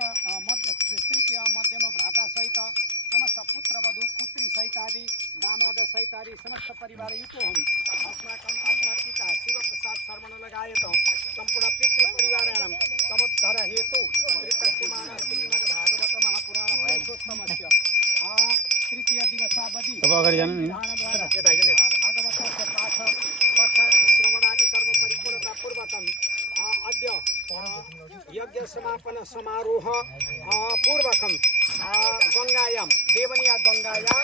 तृतीय मध्यम भ्राता सहित समस्त पुत्रवधू पुत्री सहित आदि दामाद सहित आदि समस्त परिवार युतो हम अस्माकं आत्मपिता शिवप्रसाद शर्मण लगायत सम्पूर्ण पितृपरिवाराणां समुद्धर हेतु ऋतस्यमान श्रीमद्भागवत महापुराण पुरुषोत्तमस्य तृतीय दिवसावधि भागवतस्य पाठ श्रवणादि कर्म परिपूर्णता पूर्वकम् अद्य यज्ञ समापन समारोह पूर्वकं गंगायां देवनिया गंगायां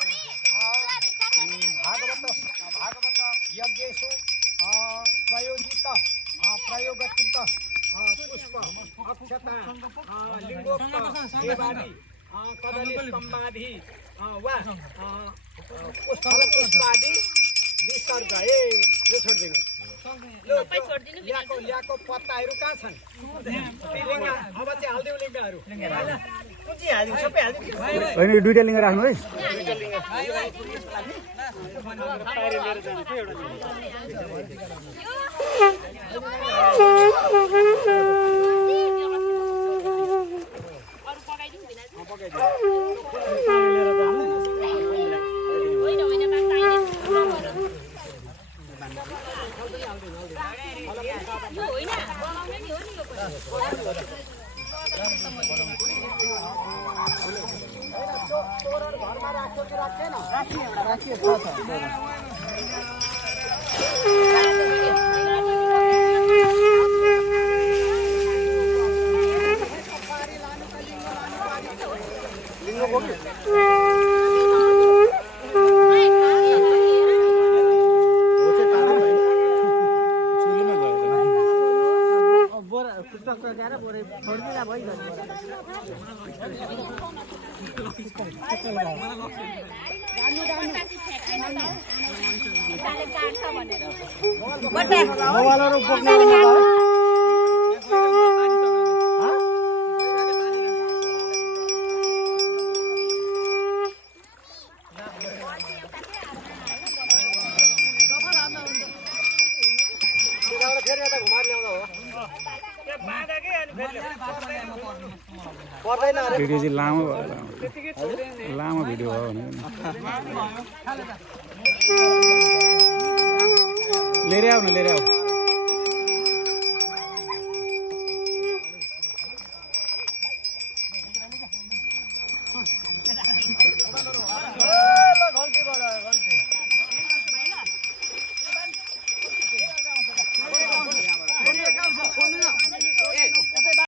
भागवत यज्ञेषु प्रयोगकृत पुष्प अक्षता लिंगोक्त देवादि कदलीस्तंभादि वा पुष्पादि विसर्ग यो छोडिदिनु ल्याको पत्ताहरू कहाँ छन् अब चाहिँ हालिदिउँ लिङ्गहरू होइन दुईटा लिङ्ग राख्नु है घरमा राख्यो कि राखेन राखियो भिडियो चाहिँ लामो भिडियो भयो भने लिएर आऊ न लिएर आऊ